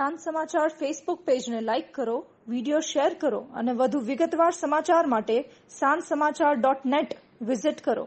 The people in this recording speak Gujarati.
સાંજ સમાચાર ફેસબુક પેજને લાઇક કરો, વિડીયો શેર કરો અને વધુ વિગતવાર સમાચાર માટે sanssamachar.net વિઝિટ કરો.